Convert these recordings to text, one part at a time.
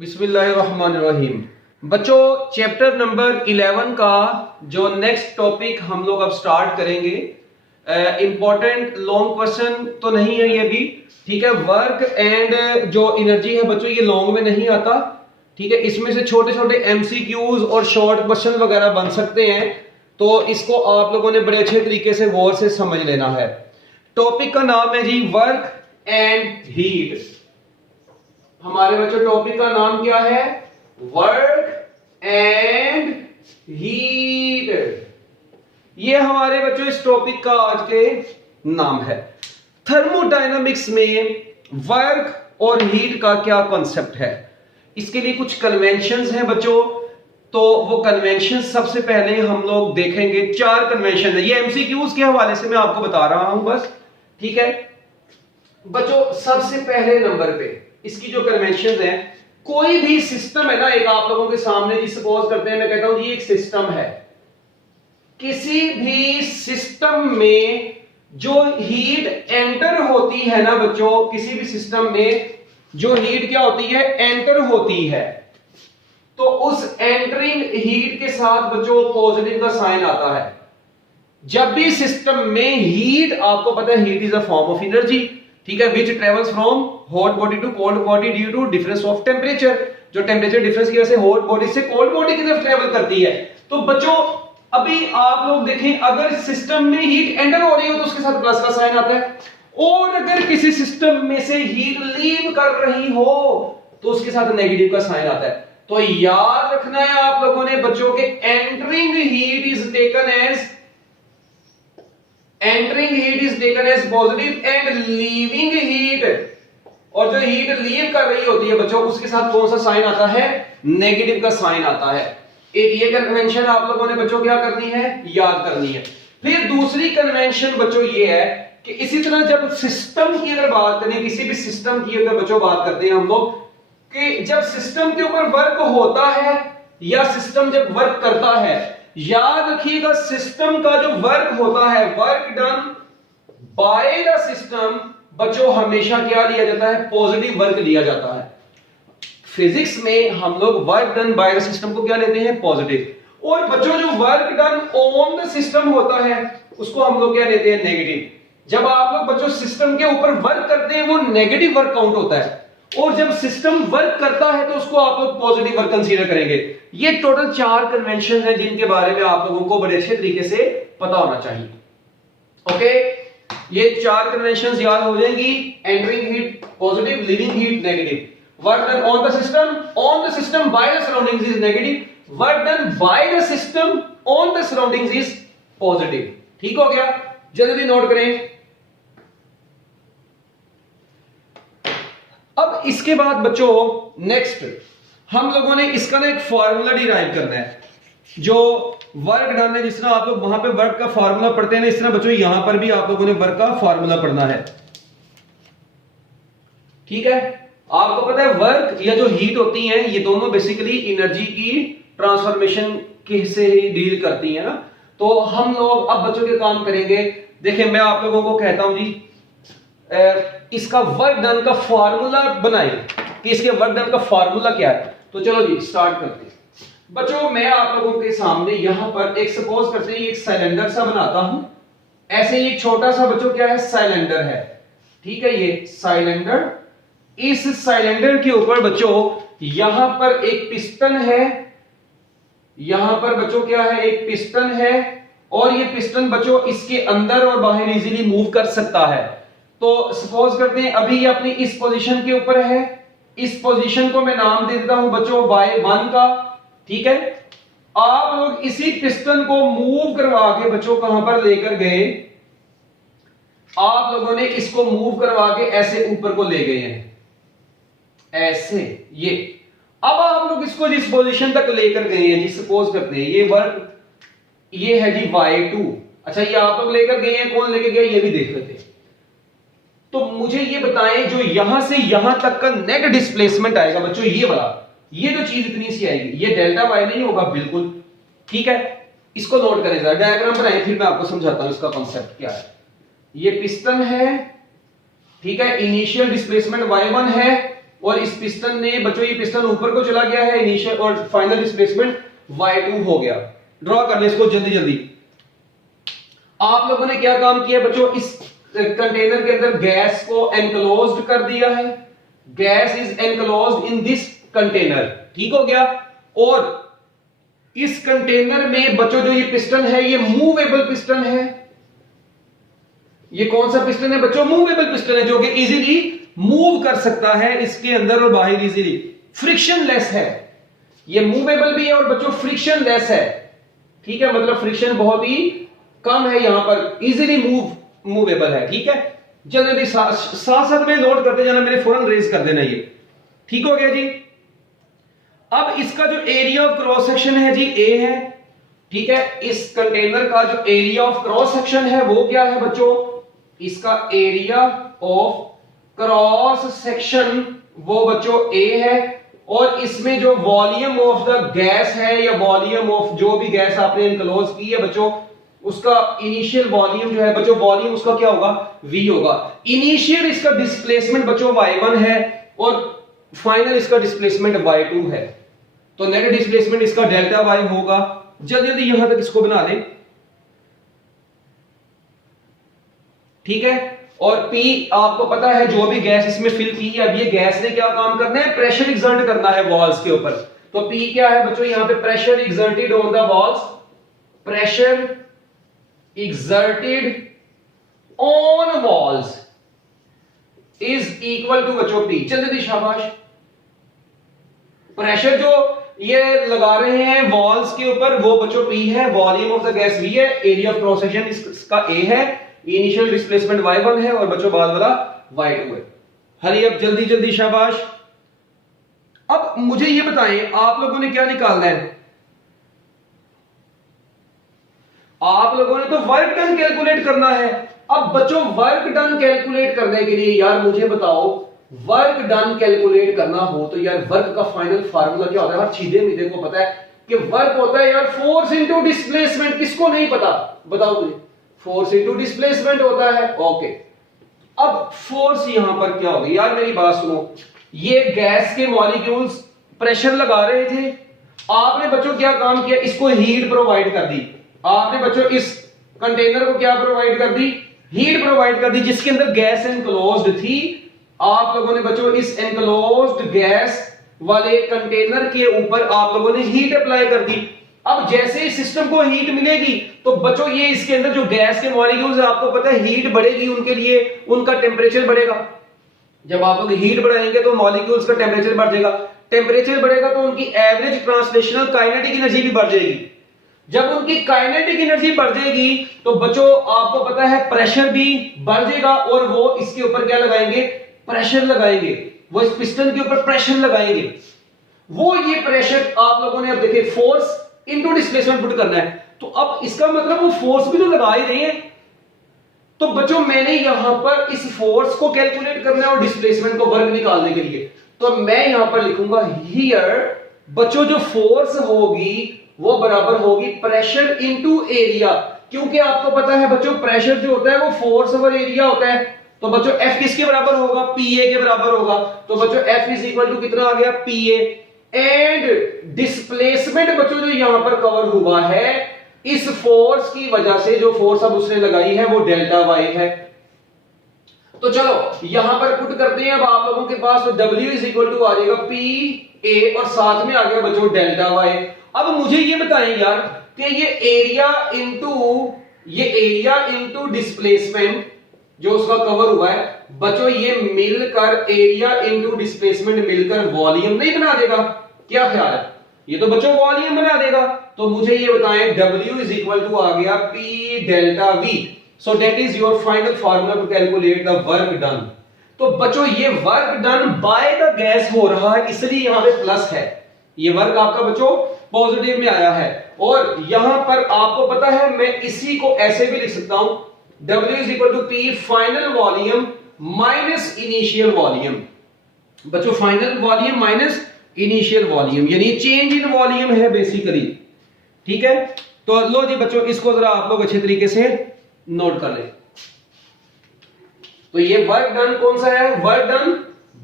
बिस्मिल्लाहिर्रहमानिर्रहीम। बच्चों, chapter number 11 का जो नेक्स्ट टॉपिक हम लोग अब स्टार्ट करेंगे, इंपॉर्टेंट लॉन्ग क्वेश्चन तो नहीं है ये भी, ठीक है। वर्क एंड जो एनर्जी है बच्चों, ये लॉन्ग में नहीं आता, ठीक है। इसमें से छोटे छोटे एमसीक्यूज और शॉर्ट क्वेश्चन वगैरह बन सकते हैं, तो इसको आप लोगों ने बड़े अच्छे तरीके से गौर से समझ लेना है। टॉपिक का नाम है जी वर्क एंड हीट। हमारे बच्चों टॉपिक का नाम क्या है? Work and heat. ये हमारे बच्चों इस टॉपिक का आज के नाम है। थर्मोडायनामिक्स में वर्क और हीट का क्या कॉन्सेप्ट है, इसके लिए कुछ कन्वेंशंस हैं बच्चों। तो वो कन्वेंशन सबसे पहले हम लोग देखेंगे। 4 कन्वेंशन है, ये एमसीक्यूज के हवाले से मैं आपको बता रहा हूं बस, ठीक है बच्चों। सबसे पहले नंबर पे इसकी जो कन्वेंशन है, कोई भी सिस्टम है ना, एक आप लोगों के सामने जी सपोज करते हैं, मैं कहता हूं ये एक सिस्टम है। किसी भी सिस्टम में जो हीट एंटर होती है ना बच्चों, किसी भी सिस्टम में जो हीट क्या होती है, एंटर होती है, तो उस एंटरिंग हीट के साथ बच्चों पॉजिटिव का साइन आता है। जब भी सिस्टम में हीट, आपको पता है heat is a form of energy, ठीक है, which travels from hot body to cold body due to difference of temperature. जो टेम्परेचर डिफरेंस की वजह से हॉट बॉडी से कोल्ड बॉडी की तरफ ट्रेवल करती है। तो बच्चों अभी आप लोग देखें, अगर सिस्टम में हीट एंटर हो रही हो तो उसके साथ प्लस का साइन आता है, और अगर किसी सिस्टम में से हीट लीव कर रही हो तो उसके साथ नेगेटिव का साइन आता है। तो याद रखना है आप लोगों ने बच्चों के entering heat is taken as positive and leaving heat, और जो हीट लीव कर रही होती है बच्चों उसके साथ कौन सा साइन आता है? नेगेटिव का साइन आता है। एक ये कन्वेंशन आप लोगों ने बच्चों क्या करनी है, याद करनी है। फिर दूसरी कन्वेंशन बच्चों ये है कि इसी तरह जब सिस्टम की अगर बात करें, किसी भी सिस्टम की अगर बच्चों बात करते हैं हम लोग, कि जब सिस्टम के ऊपर वर्क होता है या सिस्टम जब वर्क करता है, याद रखिएगा सिस्टम का जो वर्क होता है, work done by the system बच्चों हमेशा क्या लिया जाता है? पॉजिटिव वर्क लिया जाता है। फिजिक्स में हम लोग work done by the system को क्या लेते हैं? पॉजिटिव। और बच्चों जो work done on the system होता है उसको हम लोग क्या लेते हैं? नेगेटिव। जब आप लोग बच्चों सिस्टम के ऊपर वर्क करते हैं वो नेगेटिव वर्क काउंट होता है, और जब सिस्टम वर्क करता है तो उसको आप लोग पॉजिटिव वर्क कंसीडर करेंगे। ये टोटल 4 कन्वेंशन है जिनके बारे में आप लोगों को बड़े अच्छे तरीके से पता होना चाहिए। ओके, ये 4 कन्वेंशंस याद हो जाएंगी। Entering heat positive, leaving heat negative, work done on the system by the surroundings is negative, work done by the system on the surroundings is positive. ठीक हो गया? जल्दी नोट करें। अब इसके बाद बच्चों नेक्स्ट हम लोगों ने इसका ना एक फॉर्मूला डिराइव करना है। जो वर्क डन है, जिस तरह आप लोग वहां पे वर्क का फॉर्मूला पढ़ते हैं ना, इस तरह बच्चों यहां पर भी आप लोगों ने वर्क का फॉर्मूला पढ़ना है। ठीक है, आपको पता है वर्क या जो हीट होती है ये दोनों बेसिकली एनर्जी की ट्रांसफॉर्मेशन के से ही डील करती है ना। तो हम लोग अब बच्चों के काम करेंगे। देखिए मैं आप लोगों को कहता हूं जी, इसका वर्क डन का फॉर्मूला बनाएं कि इसके वर्क डन का फॉर्मूला क्या है। तो चलो जी स्टार्ट करते हैं। बच्चों मैं आप लोगों के सामने यहां पर एक सपोज करते हैं एक सिलेंडर सा बनाता हूं। ऐसे ही एक छोटा सा बच्चों क्या है? सिलेंडर है। ठीक है, ये सिलेंडर। इस सिलेंडर के ऊपर बच्चों यहां पर एक पिस्टन है, यहां पर बच्चों क्या है? एक पिस्टन है, और ये पिस्टन बच्चों इसके अंदर और बाहर इजीली मूव कर सकता है। तो सपोज करते हैं अभी ये अपनी इस पोजीशन के ऊपर है। इस पोजीशन को मैं नाम दे देता हूं बच्चों y1 का। ठीक है, आप लोग इसी पिस्टन को मूव करवा के बच्चों कहां पर लेकर गए? आप लोगों ने इसको मूव करवा के ऐसे ऊपर को ले गए हैं, ऐसे ये। अब आप लोग इसको जिस पोजीशन तक लेकर गए हैं जी, सपोज करते हैं ये वर्क, ये है जी y2। अच्छा, ये आप लोग लेकर गए हैं, कौन लेकर गया ये भी देख लेते हैं। तो मुझे ये बताएं जो यहां से यहां तक का नेट डिस्प्लेसमेंट आएगा बच्चों, ये वाला, ये जो चीज इतनी सी आएगी, ये डेल्टा वाई नहीं होगा बिल्कुल। ठीक है, इसको नोट करें जरा, डायग्राम बनाएं, फिर मैं आपको समझाता हूं इसका कांसेप्ट क्या है। ये पिस्टन है, ठीक है, इनिशियल डिस्प्लेसमेंट y1 है, और इस पिस्टन ने बच्चों ये पिस्टन ऊपर को चला गया है, इनिशियल और फाइनल डिस्प्लेसमेंट y2 हो गया। ड्रॉ कर ले इसको जल्दी जल्दी। आप लोगों ने क्या काम किया बच्चों, इस कंटेनर के अंदर गैस को एनक्लोज्ड कर दिया है, gas is enclosed in this container, ठीक हो गया। और इस कंटेनर में बच्चों जो ये पिस्टन है ये मूवेबल पिस्टन है। ये कौन सा पिस्टन है बच्चों, मूवेबल पिस्टन है, जो कि इजीली मूव कर सकता है इसके अंदर और बाहर इजीली, फ्रिक्शन लेस है। ये मूवेबल भी है और बच्चों फ्रिक्शन लेस है, ठीक है, मतलब फ्रिक्शन बहुत ही कम है यहां पर, इजीली मूवेबल है, ठीक है। जल्दी साथ साथ में नोट करते जाना, मेरे फौरन रेज कर देना ये, ठीक हो गया जी। अब इसका जो एरिया ऑफ क्रॉस सेक्शन है जी ए है, ठीक है। इस कंटेनर का जो एरिया ऑफ क्रॉस सेक्शन है वो क्या है बच्चों, इसका एरिया ऑफ क्रॉस सेक्शन वो बच्चों ए है। और इसमें जो वॉल्यूम ऑफ द गैस है या वॉल्यूम ऑफ जो भी गैस आपने इनक्लोज की है बच्चों, उसका इनिशियल वॉल्यूम जो है बच्चों, वॉल्यूम उसका क्या होगा, v होगा। इनिशियल इसका डिस्प्लेसमेंट बच्चों y1 है और फाइनल इसका डिस्प्लेसमेंट y2 है, तो नेट डिस्प्लेसमेंट इसका डेल्टा y होगा। जल्दी जल्दी यहां तक इसको बना लें, ठीक है। और P आपको पता है जो भी गैस इसमें फिल की है, अब ये गैस ने क्या काम करना है, प्रेशर एक्सर्ट करना है वॉल्स के ऊपर। तो P क्या है बच्चों, यहां पे pressure exerted on the walls, pressure exerted on walls is equal to बच्चों P। जल्दी शाबाश। प्रेशर जो ये लगा रहे हैं वॉल्स के ऊपर वो बच्चों P है, volume of the gas V है, एरिया ऑफ क्रॉस सेक्शन इसका A है, इनिशियल डिस्प्लेसमेंट y1 है और बच्चों बाद वाला y2 है। हरी अब जल्दी जल्दी शाबाश। अब मुझे ये बताएं आप लोगों ने क्या निकालना है, आप लोगों ने तो वर्क डन कैलकुलेट करना है। अब बच्चों वर्क डन कैलकुलेट करने के लिए यार मुझे बताओ, वर्क डन कैलकुलेट करना हो तो यार वर्क का फाइनल फार्मूला क्या होता है, हर सीधे मीधे को पता है कि वर्क होता है यार फोर्स इंटू डिस्प्लेसमेंट। किसको नहीं पता बताओ मुझे, फोर्स इंटू डिस्प्लेसमेंट होता है, ओके। अब फोर्स यहां पर क्या होगी यार, मेरी बात सुनो, ये गैस के मॉलिक्यूल्स प्रेशर लगा रहे थे, आपने बच्चों क्या काम किया, इसको हीट प्रोवाइड कर दी। आपने बच्चों इस कंटेनर को क्या प्रोवाइड कर दी, हीट प्रोवाइड कर दी, जिसके अंदर गैस एनक्लोज्ड थी। आप लोगों ने बच्चों इस एनक्लोज्ड गैस वाले कंटेनर के ऊपर आप लोगों ने हीट अप्लाई कर दी। अब जैसे ही सिस्टम को हीट मिलेगी तो बच्चों ये इसके अंदर जो गैस के मॉलिक्यूल्स है, आपको पता है हीट बढ़ेगी उनके लिए, उनका टेम्परेचर बढ़ेगा। जब आप लोग हीट बढ़ाएंगे तो मॉलिक्यूल्स का टेम्परेचर बढ़ जाएगा, टेम्परेचर बढ़ेगा तो उनकी एवरेज ट्रांसलेशनल काइनेटिक एनर्जी भी बढ़ जाएगी। जब उनकी काइनेटिक एनर्जी बढ़ जाएगी तो बच्चों आपको पता है प्रेशर भी बढ़ जाएगा और वो इसके ऊपर क्या लगाएंगे, प्रेशर लगाएंगे, वो इस पिस्टन के ऊपर प्रेशर लगाएंगे। वो ये प्रेशर आप लोगों ने अब देखे फोर्स इनटू डिस्प्लेसमेंट पुट करना है, तो अब इसका मतलब वो फोर्स भी तो लगा ही रहे हैं। तो बच्चों मैंने यहां पर इस फोर्स को कैलकुलेट करना है और डिस्प्लेसमेंट को वर्क निकालने के लिए, तो मैं यहां पर लिखूंगा हियर बच्चों जो फोर्स होगी वो बराबर होगी प्रेशर इनटू एरिया, क्योंकि आपको पता है बच्चों प्रेशर जो होता है वो फोर्स ओवर एरिया होता है। तो बच्चों F किसके बराबर होगा, PA के बराबर होगा। तो बच्चों F इज इक्वल टू कितना आ गया, PA। एंड डिस्प्लेसमेंट बच्चों जो यहां पर कवर हुआ है इस फोर्स की वजह से, जो फोर्स अब उसने लगाई है वो डेल्टा Y है। तो चलो यहां पर पुट करते हैं अब आप लोगों के पास, तो W इज इक्वल टू आ जाएगा PA और साथ में आ गया बच्चों डेल्टा Y। अब मुझे ये बताएं यार कि ये एरिया इंटू डिस्प्लेसमेंट जो उसका कवर हुआ है बच्चों, ये मिलकर एरिया इंटू डिस्प्लेसमेंट मिलकर वॉल्यूम नहीं बना देगा, क्या ख्याल है, ये तो बच्चों वॉल्यूम बना देगा। तो मुझे ये बताएं W इज इक्वल टू आ गया P delta V, so that is your final formula to calculate the work done. तो बच्चों ये work done by the gas हो रहा है, इसलिए यहां पे प्लस है, ये वर्क आपका बच्चों पॉजिटिव में आया है। और यहां पर आपको पता है मैं इसी को ऐसे भी लिख सकता हूं, W is equal to P final volume minus initial volume. बच्चों final volume minus initial volume यानी चेंज इन वॉल्यूम है बेसिकली, ठीक है। तो लो जी बच्चों इसको जरा आप लोग अच्छे तरीके से नोट कर ले। तो ये वर्क डन कौन सा है, work done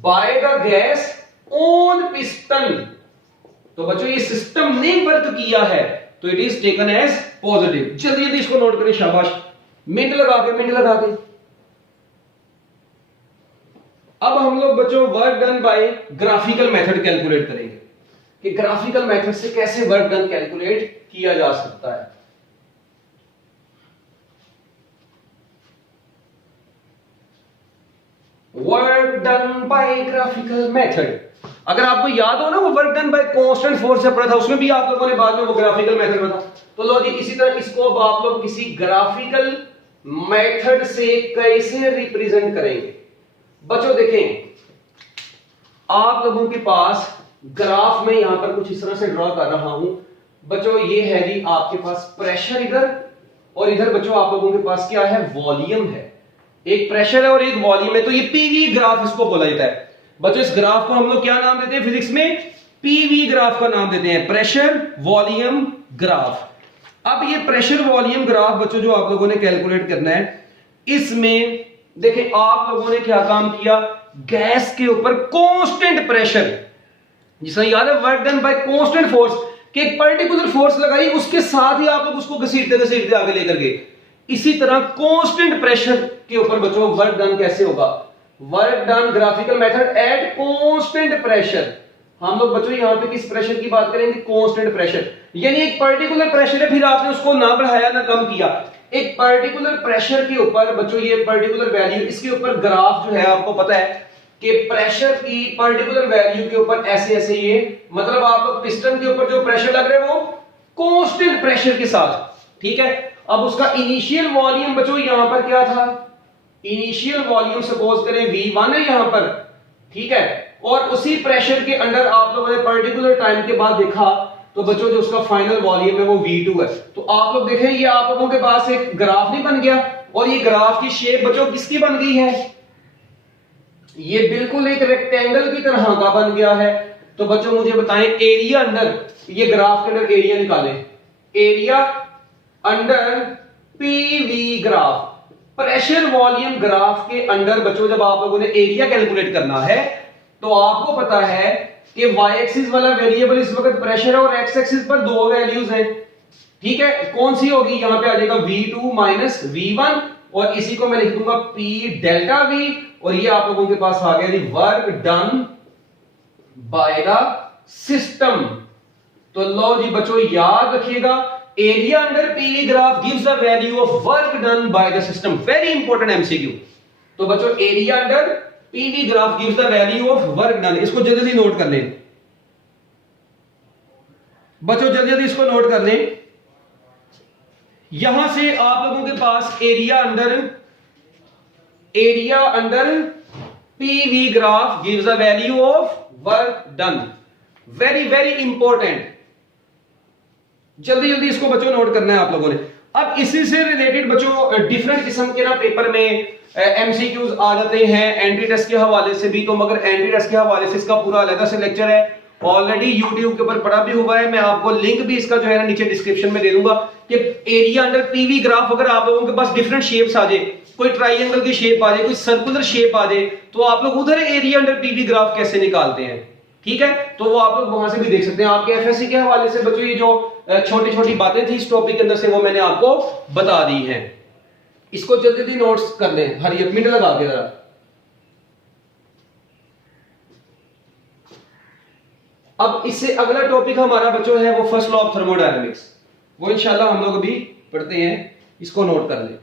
by the gas on piston. तो बच्चों ये सिस्टम ने वर्क किया है तो it is taken as positive. जल्दी जल्दी इसको नोट करें, शाबाश, मिनट लगा के। अब हम लोग बच्चों work done bye graphical method calculate करेंगे कि ग्राफिकल मेथड से कैसे वर्क डन कैलकुलेट किया जा सकता है। Work done bye graphical method, अगर आपको याद हो ना, वो work done bye constant force से पढ़ा था, उसमें भी आप लोगों ने बाद में वो ग्राफिकल मेथड पढ़ा। तो लो जी, इसी तरह इसको अब आप लोग किसी ग्राफिकल मेथड से कैसे रिप्रेजेंट करेंगे। बच्चों देखें, आप लोगों के पास ग्राफ में यहां पर कुछ इस तरह से ड्रॉ कर रहा हूं। बच्चों ये है जी आपके पास प्रेशर इधर, और इधर बच्चों आप लोगों के पास क्या है, वॉल्यूम है। एक प्रेशर है और एक वॉल्यूम है, तो ये पीवी ग्राफ इसको बोला जाता है। बच्चों इस ग्राफ को हम लोग क्या नाम देते हैं फिजिक्स में, पीवी ग्राफ का नाम देते हैं, प्रेशर वॉल्यूम ग्राफ। अब ये प्रेशर वॉल्यूम ग्राफ बच्चों जो आप लोगों ने कैलकुलेट करना है, इसमें देखें आप लोगों ने क्या काम किया, गैस के ऊपर कांस्टेंट प्रेशर, जिसमें याद है work done bye constant force, कि एक पर्टिकुलर फोर्स लगाई, उसके साथ ही आप लोग उसको घसीटते घसीटते आगे लेकर गए। इसी तरह कांस्टेंट प्रेशर के ऊपर बच्चों वर्क डन कैसे होगा, work done graphical method at constant pressure. हम लोग बच्चों यहां पे किस प्रेशर की बात करेंगे, कांस्टेंट प्रेशर, यानी एक पर्टिकुलर प्रेशर है, फिर आपने उसको ना बढ़ाया ना कम किया। एक पर्टिकुलर प्रेशर के ऊपर बच्चों ये पर्टिकुलर वैल्यू, इसके ऊपर ग्राफ जो है आपको पता है कि प्रेशर की पर्टिकुलर वैल्यू के ऊपर ऐसे ऐसे ये, मतलब आप लोग पिस्टन के ऊपर जो प्रेशर लग रहे हैं वो कांस्टेंट प्रेशर के साथ, ठीक है। अब उसका इनिशियल वॉल्यूम बच्चों यहां पर क्या था, इनिशियल वॉल्यूम सपोज करें V1 है यहां पर, ठीक है, और उसी प्रेशर के अंडर आप लोगों ने पर्टिकुलर टाइम के बाद देखा तो बच्चों जो उसका फाइनल वॉल्यूम है वो V2 है। तो आप लोग देखें ये आप लोगों के पास एक ग्राफ नहीं बन गया, और ये ग्राफ की शेप बच्चों किसकी बन गई है, ये बिल्कुल एक रेक्टेंगल की तरह का बन गया है। तो बच्चों मुझे बताएं एरिया अंडर, ये ग्राफ के अंदर एरिया निकालें, area under PV graph, pressure volume graph के अंडर बच्चों जब आप लोगों ने एरिया कैलकुलेट करना है तो आपको पता है कि y एक्सिस वाला वेरिएबल इस वक्त प्रेशर है और x एक्सिस पर दो वैल्यूज हैं, ठीक है। कौन सी होगी, यहां पे आ जाएगा V2 माइनस V1, और इसी को मैं लिख दूंगा P डेल्टा V, और ये आप लोगों के पास आ गया work done by the system. तो लो जी बच्चों याद रखिएगा, area under PV graph gives the value of work done by the system, very important MCQ. तो बच्चों area under PV graph gives the value of work done, इसको जल्दी जल्दी note कर लें बच्चों, जल्दी जल्दी इसको नोट कर लें। यहां से आप लोगों के पास area under PV graph gives the value of work done, very very important. जल्दी जल्दी इसको बच्चों नोट करना है आप लोगों ने। अब इसी से रिलेटेड बच्चों डिफरेंट किस्म के ना पेपर में एमसीक्यूज आ जाते हैं एंट्री टेस्ट के हवाले से भी, तो मगर एंट्री टेस्ट के हवाले से इसका पूरा अलग से लेक्चर है, ऑलरेडी YouTube के ऊपर पढ़ा भी हुआ है। मैं आपको लिंक भी इसका जो है ना नीचे डिस्क्रिप्शन में दे दूंगा कि एरिया अंडर पीवी ग्राफ, अगर आप लोगों के पास डिफरेंट शेप्स आ जाए, कोई ट्राइंगल की शेप आ जाए, कोई सर्कुलर शेप आ जाए, तो आप लोग उधर एरिया अंडर पीवी ग्राफ कैसे निकालते हैं, ठीक है। तो वो आप लोग वहां से भी देख सकते हैं। आपके एफएससी के हवाले से बच्चों ये जो छोटी छोटी बातें थी इस टॉपिक के अंदर से, वो मैंने आपको बता दी हैं। इसको जल्दी जल्दी नोट्स कर लें, हरी मिनट लगा के जरा। अब इससे अगला टॉपिक हमारा बच्चों है वो फर्स्ट लॉ ऑफ थर्मोडायनामिक्स, वो इंशाल्लाह हम लोग अभी पढ़ते हैं, इसको नोट कर लें।